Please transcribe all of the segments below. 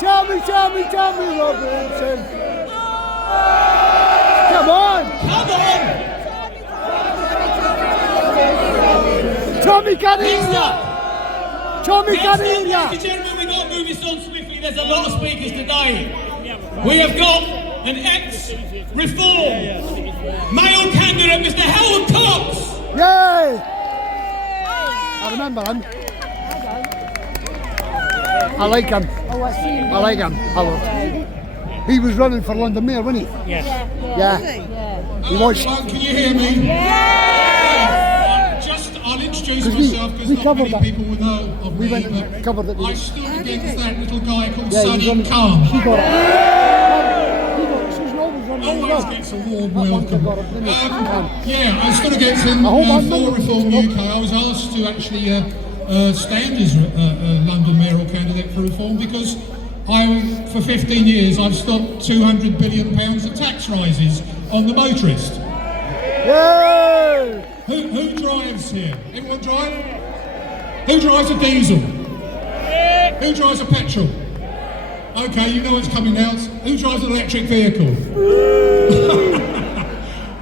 Tommy Robinson. Come on. Tommy Caniglia. Tommy Caniglia. Ladies and gentlemen, we've got to move this on swiftly. There's a lot of speakers today. We have got an ex-reform male candidate, Mr. Howard Cox. Yay! I remember him. I like him. I like him. He was running for London Mayor, wasn't he? Yeah. He was. Can you hear me? I'll introduce myself because not many people will know of me, but I stood against that little guy called Sadiq Khan. She got it. Always gets a warm welcome. I stood against him for Reform UK. I was asked to actually stand as London mayoral candidate for Reform because for 15 years I've stopped £200 billion of tax rises on the motorist. Yay! Who drives here? Anyone drive? Who drives a diesel? Who drives a petrol? Okay, you know what's coming now. Who drives an electric vehicle?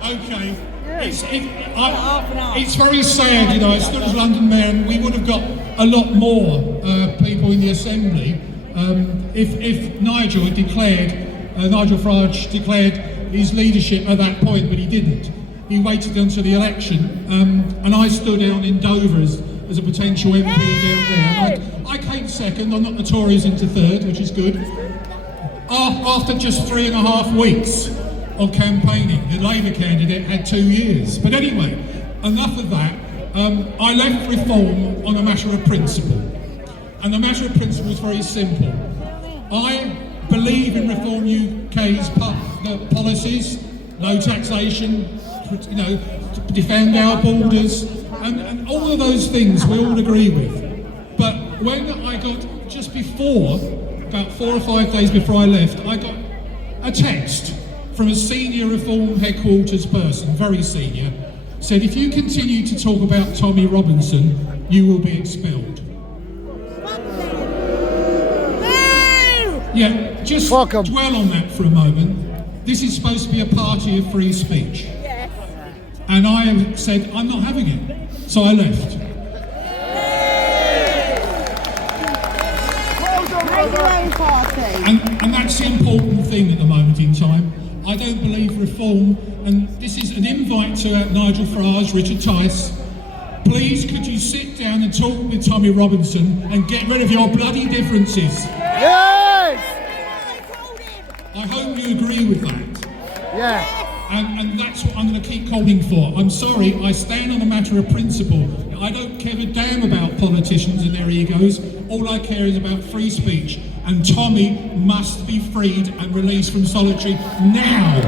Okay. It's very sad, you know. I stood as London Mayor and we would have got a lot more people in the Assembly if Nigel Farage declared his leadership at that point, but he didn't. He waited until the election, and I stood down in Dover as a potential MP down there. And I came second. I knocked the Tories into third, which is good. After just 3.5 weeks of campaigning, the Labour candidate had 2 years. But anyway, enough of that. I left Reform on a matter of principle, and the matter of principle is very simple. I believe in Reform UK's policies, no taxation, you know, to defend our borders, and all of those things we all agree with. But when I got, just before, about 4 or 5 days before I left, I got a text from a senior Reform headquarters person, very senior, said, if you continue to talk about Tommy Robinson, you will be expelled. Yeah, just dwell on that for a moment. This is supposed to be a party of free speech. And I have said, I'm not having it. So I left. And that's the important thing at the moment in time. I don't believe Reform, and this is an invite to Nigel Farage, Richard Tice. Please could you sit down and talk with Tommy Robinson and get rid of your bloody differences? Yes! I hope you agree with that. Yeah. And that's what I'm going to keep calling for. I'm sorry, I stand on a matter of principle. I don't care a damn about politicians and their egos. All I care is about free speech. And Tommy must be freed and released from solitary now.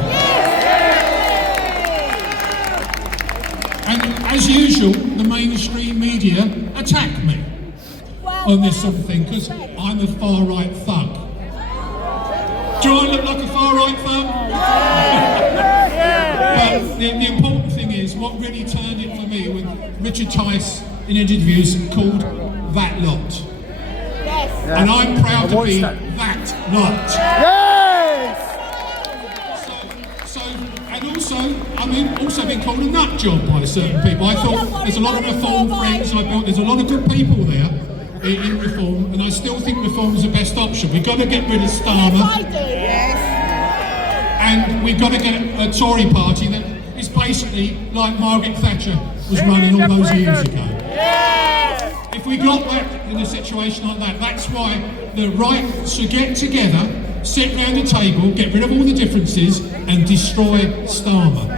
And as usual, the mainstream media attack me on this sort of thing because I'm a far-right thug. Do I look like a far-right thug? But the important thing is, what really turned it for me when Richard Tice in interviews called that lot. Yeah. And I'm proud to be that lot. Yes! So, and also, I mean, also been called a nut job by certain people. I thought there's a lot of Reform friends I built, there's a lot of good people there in Reform, and I still think Reform is the best option. We've got to get rid of Starmer. And we've got to get a Tory party that is basically like Margaret Thatcher was running all those years ago. If we got back in a situation like that, that's why the right should get together, sit round a table, get rid of all the differences and destroy Starmer.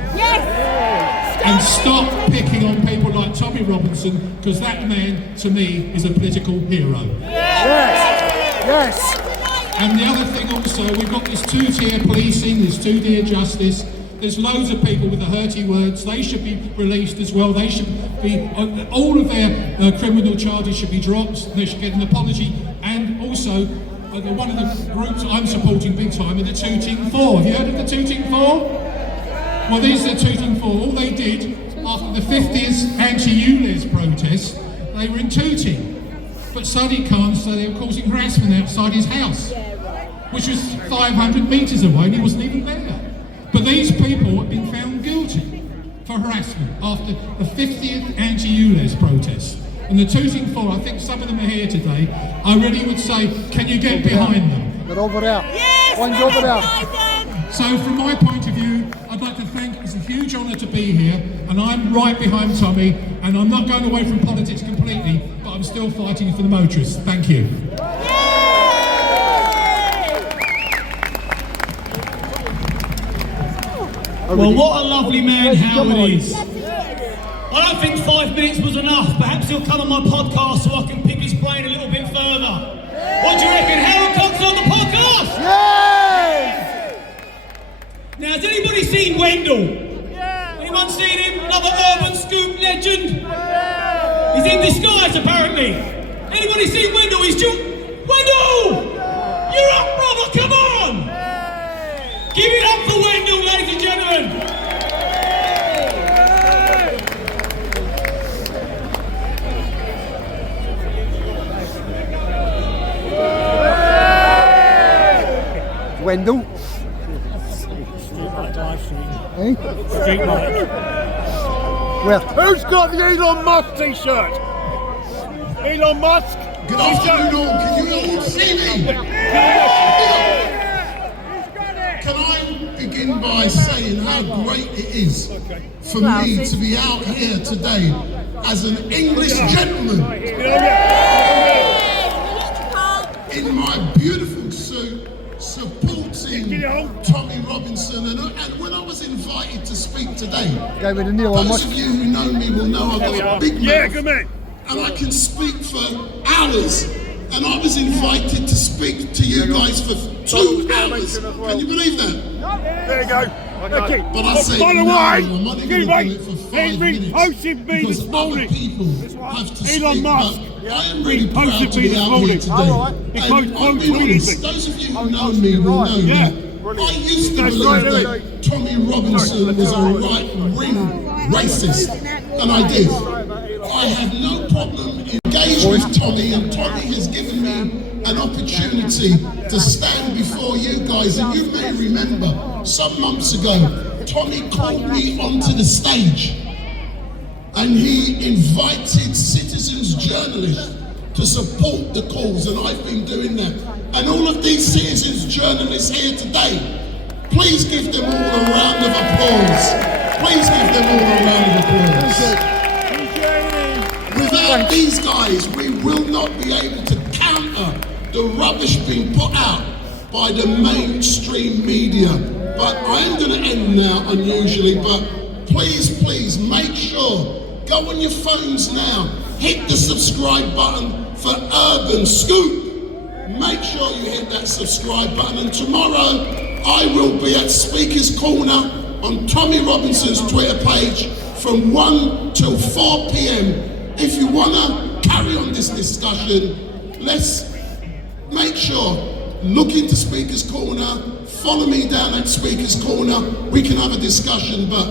And stop picking on people like Tommy Robinson, because that man, to me, is a political hero. Yes! And the other thing also, we've got this two-tier policing, this two-tier justice. There's loads of people with the hurty words. They should be released as well. They should be, all of their criminal charges should be dropped. They should get an apology. And also, one of the groups I'm supporting big time are the Tooting Four. Have you heard of the Tooting Four? Well, these are the Tooting Four. All they did after the 50th anti-ULEZ protest, they were in Tooting. But Sadiq Khan said they were causing harassment outside his house. which was 500 metres away, and he wasn't even there. But these people have been found guilty for harassment after the 50th anti-ULEZ protest. And the Tooting Four, I think some of them are here today, I really would say, can you get behind them? They're over there. Yes, One's over there. So from my point of view, I'd like to thank, it's a huge honour to be here, and I'm right behind Tommy, and I'm not going away from politics completely, but I'm still fighting for the motorists. Thank you. Well, what a lovely man Howard is. I don't think 5 minutes was enough. Perhaps he'll come on my podcast so I can pick his brain a little bit further. What do you reckon? Howard Cox on the podcast? Yes! Now, has anybody seen Wendell? Anyone seen him? Another urban scoop legend? He's in disguise, apparently. Anybody seen Wendell? He's just... Wendell! You're up, brother! Come on! Give it up for Wendell, ladies and gentlemen! Wendell. Eh? Where? Who's got the Elon Musk t-shirt? Elon Musk? Good afternoon all, can you all see me? Can I begin by saying how great it is for me to be out here today as an English gentleman in my beautiful suit supporting Tommy Robinson, and when I was invited to speak today, Guy with the Elon those Musk. of you who know me will know I've got a big mouth. good man. And I can speak for hours. And I was invited to speak to you guys for 2 hours. Can you believe that? There you go. Okay. But I said By the no, way, I'm only going to do it for 5 he's minutes reposted me because this other morning. people have to Elon speak. Musk. But I am really proud Reposted to me be this out morning. here today. All right. And He I'll be quote-tweeted honest, me. those of you who know me will know Yeah. that I used to That's believe right, that Tommy Robinson was a right-wing racist, and I did. I had no problem engaging with Tommy, and Tommy has given me an opportunity to stand before you guys. And you may remember, some months ago, Tommy called me onto the stage, and he invited citizens journalists to support the cause, and I've been doing that. And all of these citizens journalists here today, please give them all a round of applause. Please give them all a round of applause. Without these guys, we will not be able to counter the rubbish being put out by the mainstream media. But I am going to end now, unusually, but please, please make sure, go on your phones now, hit the subscribe button for Urban Scoop. Make sure you hit that subscribe button, and tomorrow I will be at Speaker's Corner on Tommy Robinson's Twitter page from 1 till 4 p.m. If you want to carry on this discussion, let's make sure, look into Speaker's Corner, follow me down at Speaker's Corner, we can have a discussion. But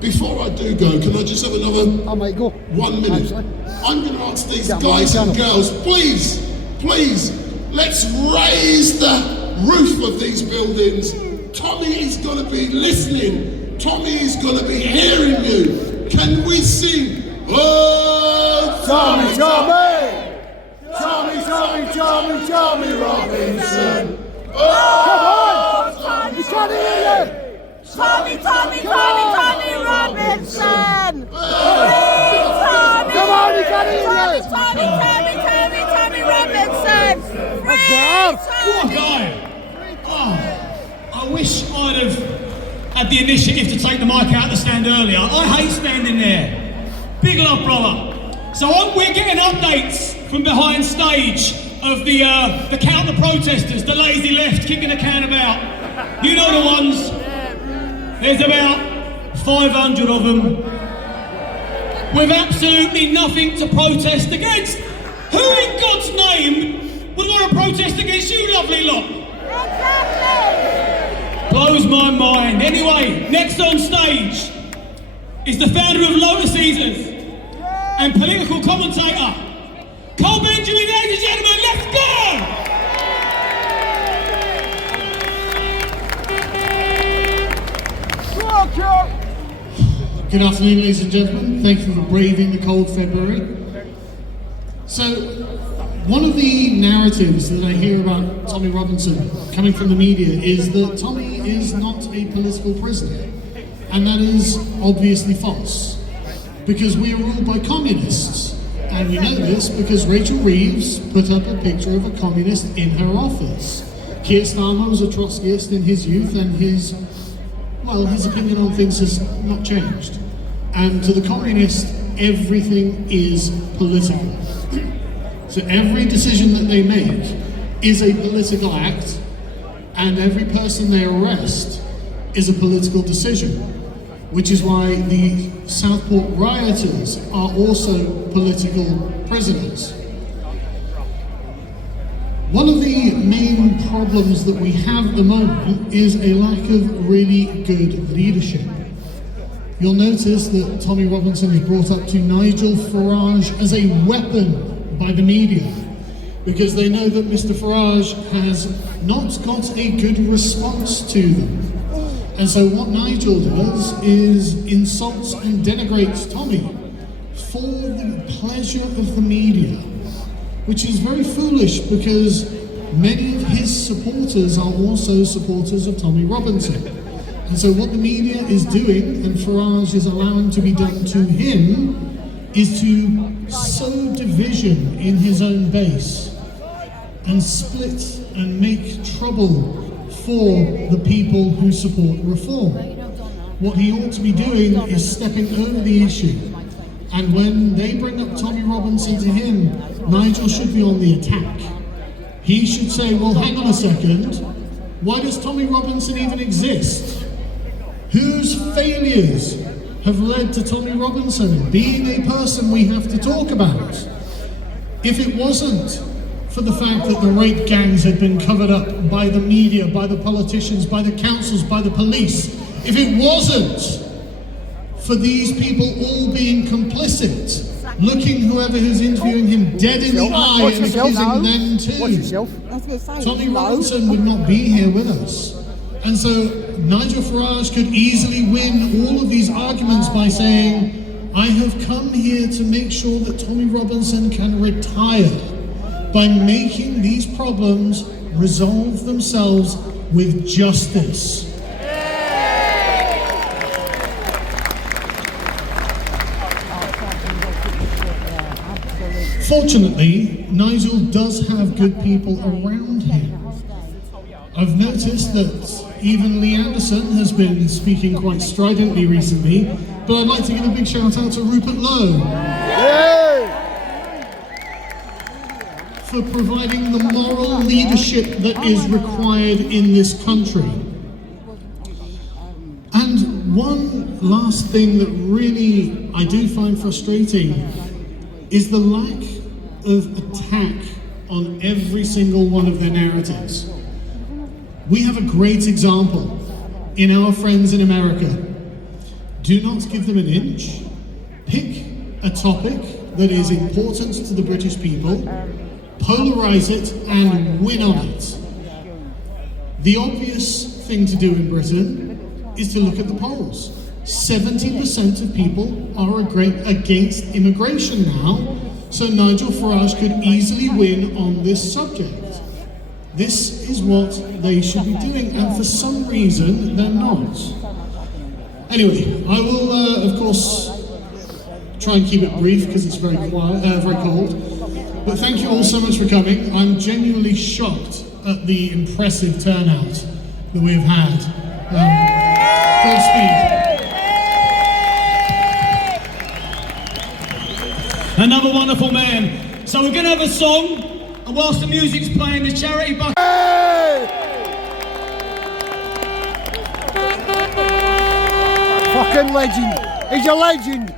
before I do go, can I just have another I might go. 1 minute? Actually. I'm going to ask these Yeah, guys well, and girls, please, please, let's raise the roof of these buildings. Tommy is going to be listening. Tommy is going to be hearing you. Can we sing? Oh, Tommy, Tommy! Tommy, Tommy, Tommy, Tommy Robinson. Come on! You can't hear you! Tommy Robinson! Come on, you can't hear you! Tommy Robinson! Down. What a guy! Oh, I wish I'd have had the initiative to take the mic out the stand earlier. I hate standing there. Big love, brother. So we're getting updates from behind stage of the counter-protesters, the lazy left kicking the can about. You know the ones. There's about 500 of them with absolutely nothing to protest against. Who in God's name would want to protest against you, lovely lot? Blows my mind. Anyway, next on stage is the founder of Lotus Caesars and political commentator, Cole Benjamin, ladies and gentlemen, let's go! Good afternoon, ladies and gentlemen. Thank you for braving the cold February. So, one of the narratives that I hear about Tommy Robinson coming from the media is that Tommy is not a political prisoner. And that is obviously false, because we are ruled by communists. And we know this because Rachel Reeves put up a picture of a communist in her office. Keir Starmer was a Trotskyist in his youth, and his opinion on things has not changed. And to the communist, everything is political. So every decision that they make is a political act, and every person they arrest is a political decision, which is why the Southport rioters are also political prisoners. One of the main problems that we have at the moment is a lack of really good leadership. You'll notice that Tommy Robinson has brought up to Nigel Farage as a weapon by the media, because they know that Mr. Farage has not got a good response to them. And so what Nigel does is insults and denigrates Tommy for the pleasure of the media, which is very foolish because many of his supporters are also supporters of Tommy Robinson. And so what the media is doing, and Farage is allowing to be done to him, is to sow division in his own base and split and make trouble for the people who support reform. What he ought to be doing is stepping over the issue. And when they bring up Tommy Robinson to him, Nigel should be on the attack. He should say, well, hang on a second, why does Tommy Robinson even exist? Whose failures have led to Tommy Robinson being a person we have to talk about? If it wasn't for the fact that the rape gangs had been covered up by the media, by the politicians, by the councils, by the police, if it wasn't for these people all being complicit, looking whoever who's interviewing him dead in the eye and accusing them too, Tommy Robinson would not be here with us. And so Nigel Farage could easily win all of these arguments by saying, I have come here to make sure that Tommy Robinson can retire, by making these problems resolve themselves with justice. Fortunately, Nigel does have good people around him. I've noticed that even Lee Anderson has been speaking quite stridently recently, but I'd like to give a big shout out to Rupert Lowe for providing the moral leadership that is required in this country. And one last thing that really I do find frustrating is the lack of attack on every single one of their narratives. We have a great example in our friends in America. Do not give them an inch. Pick a topic that is important to the British people, polarize it, and win on it. The obvious thing to do in Britain is to look at the polls. 70% of people are against immigration now, so Nigel Farage could easily win on this subject. This is what they should be doing, and for some reason they're not. Anyway, I will of course try and keep it brief because it's very quiet, very cold. But thank you all so much for coming. I'm genuinely shocked at the impressive turnout that we've had. Godspeed. Another wonderful man. So we're going to have a song, and whilst the music's playing, the charity bucket. Fucking legend. He's a legend.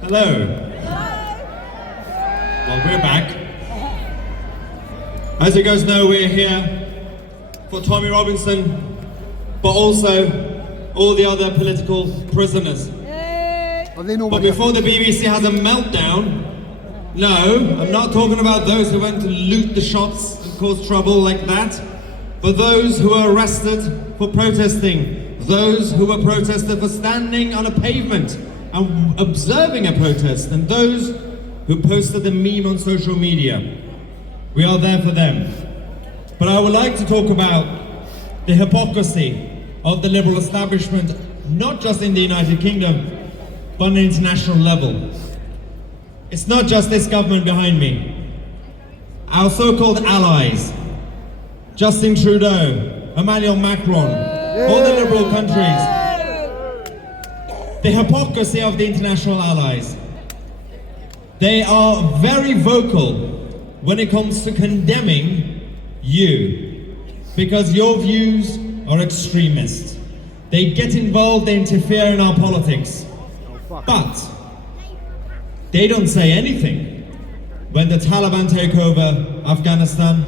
Hello. Well, we're back. As you guys know, we're here for Tommy Robinson, but also all the other political prisoners. But before the BBC has a meltdown, no, I'm not talking about those who went to loot the shops and cause trouble like that, but those who were arrested for protesting those who were protested for standing on a pavement and observing a protest, and those who posted the meme on social media. We are there for them. But I would like to talk about the hypocrisy of the liberal establishment, not just in the United Kingdom, but on an international level. It's not just this government behind me. Our so-called allies, Justin Trudeau, Emmanuel Macron, all the liberal countries. The hypocrisy of the international allies. They are very vocal when it comes to condemning you, because your views are extremist. They get involved, they interfere in our politics. But they don't say anything when the Taliban take over Afghanistan.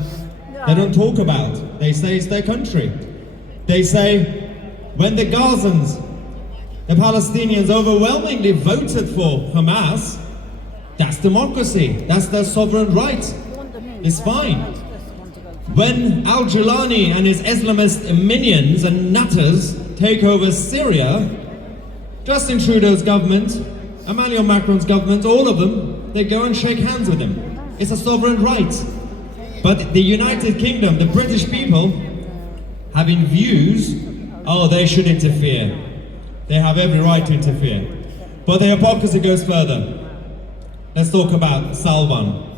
They don't talk about. They say it's their country. They say when the Gazans, the Palestinians overwhelmingly voted for Hamas, that's democracy, that's their sovereign right. It's fine. When Al-Jilani and his Islamist minions and nutters take over Syria, Justin Trudeau's government, Emmanuel Macron's government, all of them, they go and shake hands with him. It's a sovereign right. But the United Kingdom, the British people, having views, oh, they should interfere. They have every right to interfere. But the hypocrisy goes further. Let's talk about Salwan.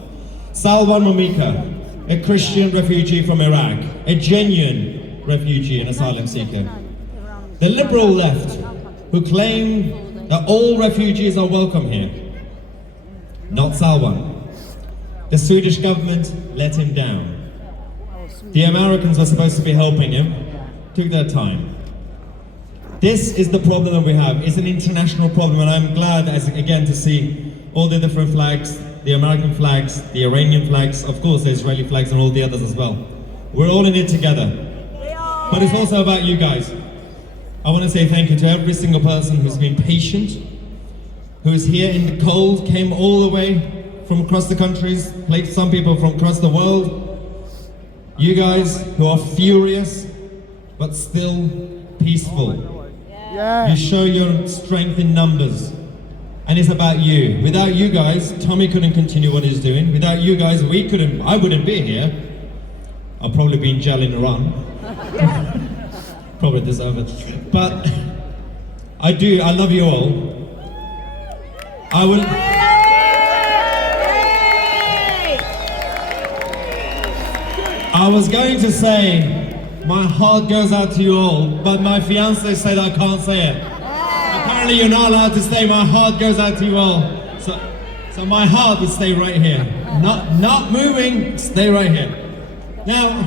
Salwan Momika, a Christian refugee from Iraq, a genuine refugee and asylum seeker. The liberal left, who claim that all refugees are welcome here. Not Salwan. The Swedish government let him down. The Americans were supposed to be helping him, took their time. This is the problem that we have. It's an international problem, and I'm glad, again, to see all the different flags, the American flags, the Iranian flags, of course the Israeli flags and all the others as well. We're all in it together. But it's also about you guys. I want to say thank you to every single person who's been patient, who's here in the cold, came all the way from across the countries, some people from across the world. You guys who are furious, but still peaceful. You show your strength in numbers. And it's about you. Without you guys, Tommy couldn't continue what he's doing. Without you guys, I wouldn't be here. I'll probably be in jail in Iran. Probably deserve it. But I love you all. I was going to say, my heart goes out to you all, but my fiance said I can't say it. Apparently you're not allowed to say my heart goes out to you all. So my heart would stay right here. Not moving, stay right here. Now,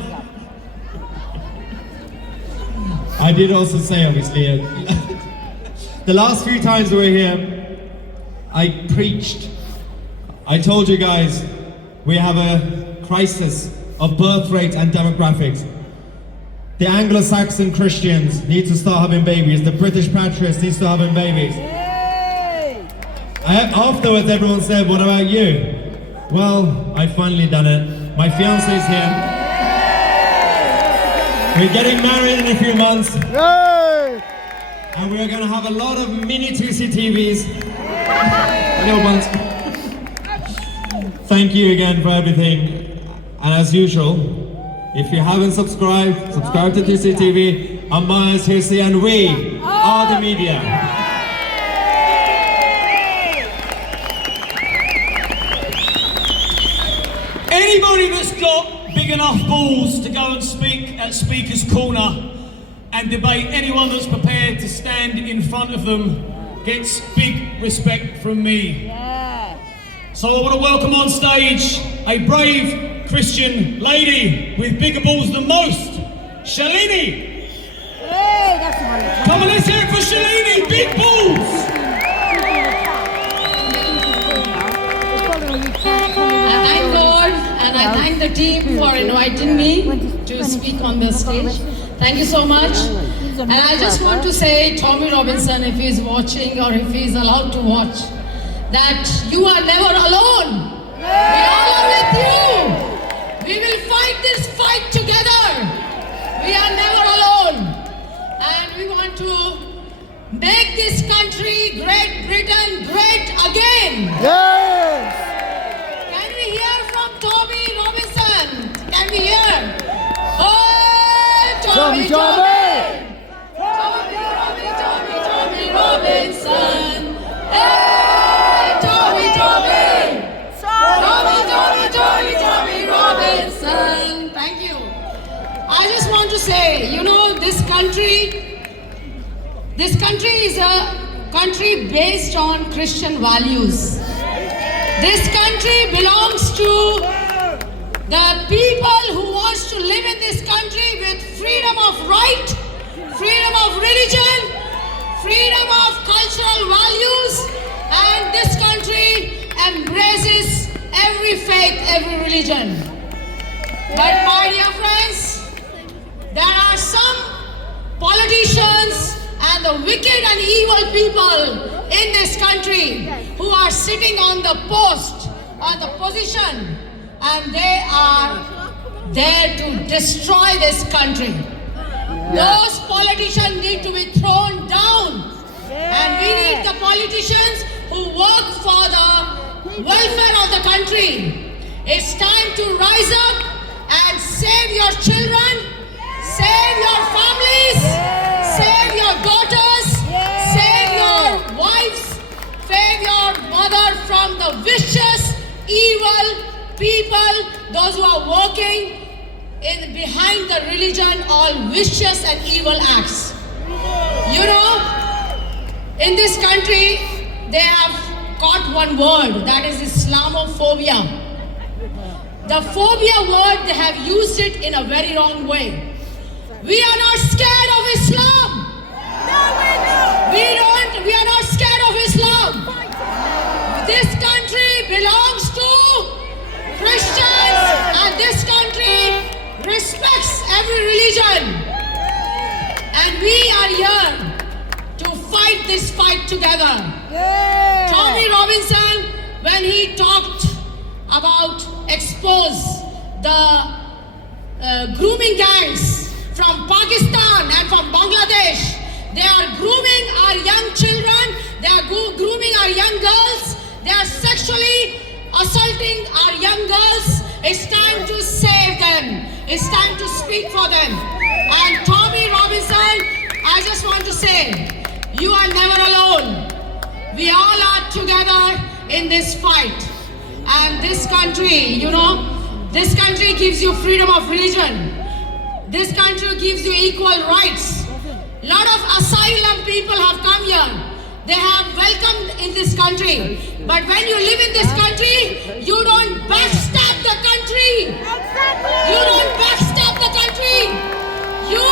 I did also say, obviously, the last few times we were here, I preached. I told you guys, we have a crisis of birth rate and demographics. The Anglo-Saxon Christians need to start having babies. The British patriots need to start having babies. Afterwards, everyone said, what about you? Well, I finally done it. My fiance is here. We're getting married in a few months. And we're going to have a lot of mini 2C TVs. Little ones. Thank you again for everything. And as usual, if you haven't subscribed, subscribe to 2C TV. I'm Myers Hirsi, and we are the media. Anybody that's got big enough balls to go and speak at Speaker's Corner and debate anyone that's prepared to stand in front of them gets big respect from me. So I want to welcome on stage a brave Christian lady with bigger balls than most, Shalini. Come on, let's hear it for Shalini, big balls. I thank God and I thank the team for inviting me to speak on this stage. Thank you so much. And I just want to say, Tommy Robinson, if he's watching or if he's allowed to watch, that you are never alone. We all are with you. We will fight this fight together. We are never alone. And we want to country, Great Britain, great again. Yes. Can we hear from Tommy Robinson? Can we hear? Oh, Tommy, Tommy. Tommy Robinson. Hey, Tommy Robinson. Thank you. I just want to say, you know, this country is a country based on Christian values. This country belongs to the people who wants to live in this country with freedom of right, freedom of religion, freedom of cultural values, and this country embraces every faith, every religion. But my dear friends, there are some politicians and the wicked and evil people in this country who are sitting on the post, on the position, and they are there to destroy this country. Those politicians need to be thrown down, and we need the politicians who work for the welfare of the country. It's time to rise up and save your children, save your families, save your daughters, save your wives, save your mother from the vicious, evil people, those who are working behind the religion, all vicious and evil acts. You know, in this country, they have got one word, that is Islamophobia. The phobia word, they have used it in a very wrong way. We are not scared of Islam. We are not scared of Islam. This country belongs to Christians, and this country respects every religion. And we are here to fight this fight together. Tommy Robinson, when he talked about expose the grooming gangs from Pakistan and from Bangladesh, they are grooming our young children, they are grooming our young girls, they are sexually assaulting our young girls. It's time to save them. It's time to speak for them. And Tommy Robinson, I just want to say, you are never alone. We all are together in this fight. And this country, you know, this country gives you freedom of religion. This country gives you equal rights. A lot of asylum people have come here. They have welcomed in this country. But when you live in this country, you don't backstab the country. You don't backstab the country. You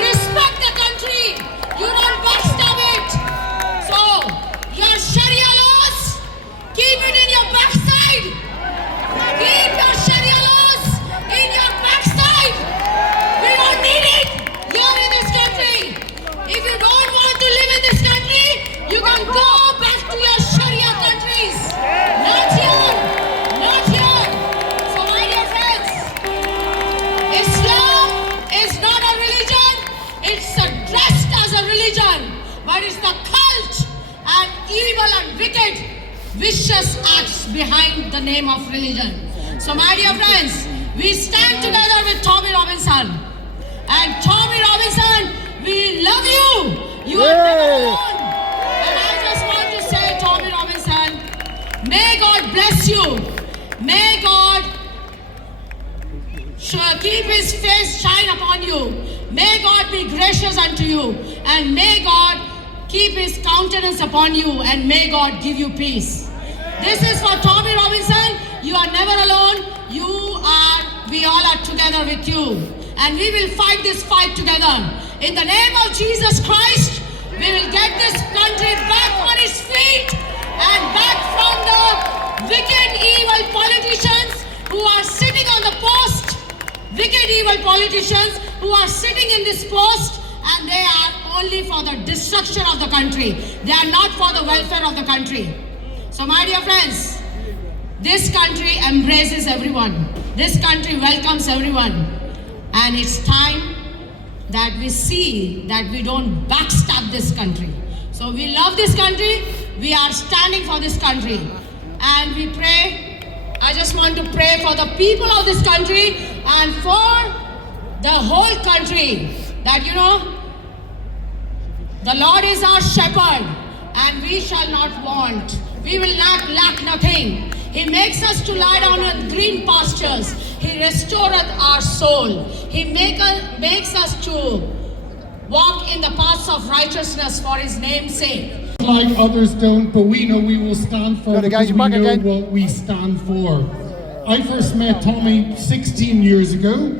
respect the country. You don't backstab it. So, your Sharia laws, keep it in your backside. Keep your Sharia laws in your backside. We don't need it here in this country. If you don't want to live in this country, you can go back to your Sharia countries. Not here. Not here. So my dear friends, Islam is not a religion. It's dressed as a religion. But it's the cult and evil and wicked, vicious acts behind the name of religion. So my dear friends, we stand together with Tommy Robinson. And Tommy Robinson, we love you. You are never alone. And I just want to say, Tommy Robinson, may God bless you. May God keep his face shine upon you. May God be gracious unto you. And may God keep his countenance upon you. And may God give you peace. This is for Tommy Robinson. You are never alone. We all are together with you. And we will fight this fight together. In the name of Jesus Christ, we will get this country back on its feet and back from the wicked, evil politicians who are sitting on the post. Wicked, evil politicians who are sitting in this post, and they are only for the destruction of the country. They are not for the welfare of the country. So my dear friends, this country embraces everyone. This country welcomes everyone. And it's time that we see that we don't backstab this country. So we love this country. We are standing for this country. And we pray. I just want to pray for the people of this country and for the whole country, that the Lord is our shepherd and we shall not want. We will not lack nothing. He makes us to lie down in green pastures. He restoreth our soul. He makes us to walk in the paths of righteousness for His name's sake. Like others don't, but we know we will stand for because we know what we stand for. I first met Tommy 16 years ago.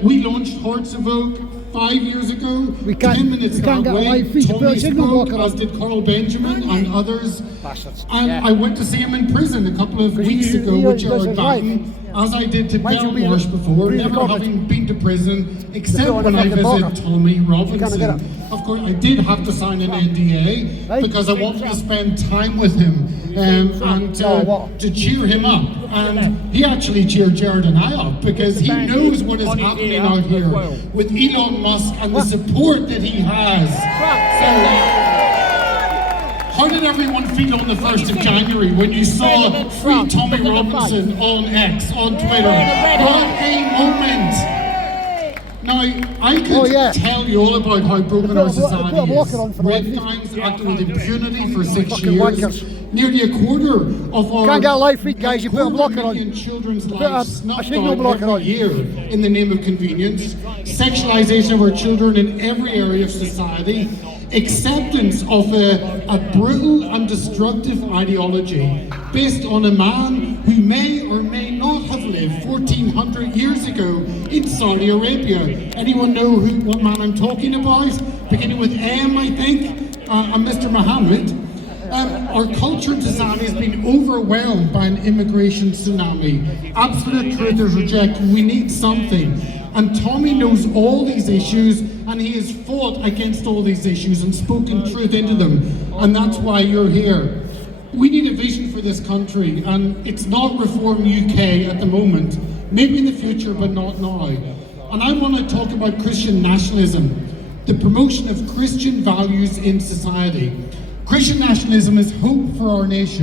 We launched Hearts of Oak 5 years ago. 10 minutes that way, Tommy spoke, as did Carl Benjamin and others. And I went to see him in prison a couple of weeks ago with Gerard Batten, as I did to Belmarsh before, never having been to prison, except when I visited Tommy Robinson. Of course, I did have to sign an NDA because I wanted to spend time with him and to cheer him up. And he actually cheered Gerard and I up because he knows what is happening out here with Elon Musk and the support that he has. So, how did everyone feel on the 1st of January when you saw Free Tommy Robinson on X, on Twitter? What a moment! Now, I could tell you all about how broken our society is. Red gangs acted with impunity for 6 years. Nearly a quarter of our can't get a live feed, guys. You put a blocker on. Children's lives snuffed out every year in the name of convenience. Sexualization of our children in every area of society. Acceptance of a brutal and destructive ideology based on a man who may or may not have lived 1400 years ago in Saudi Arabia. Anyone know what man I'm talking about? Beginning with M, I think, and Mr. Mohammed. Our culture and society has been overwhelmed by an immigration tsunami. Absolute truth is rejected. We need something. And Tommy knows all these issues, and he has fought against all these issues and spoken truth into them. And that's why you're here. We need a vision for this country, and it's not Reform UK at the moment. Maybe in the future, but not now. And I want to talk about Christian nationalism, the promotion of Christian values in society. Christian nationalism is hope for our nation.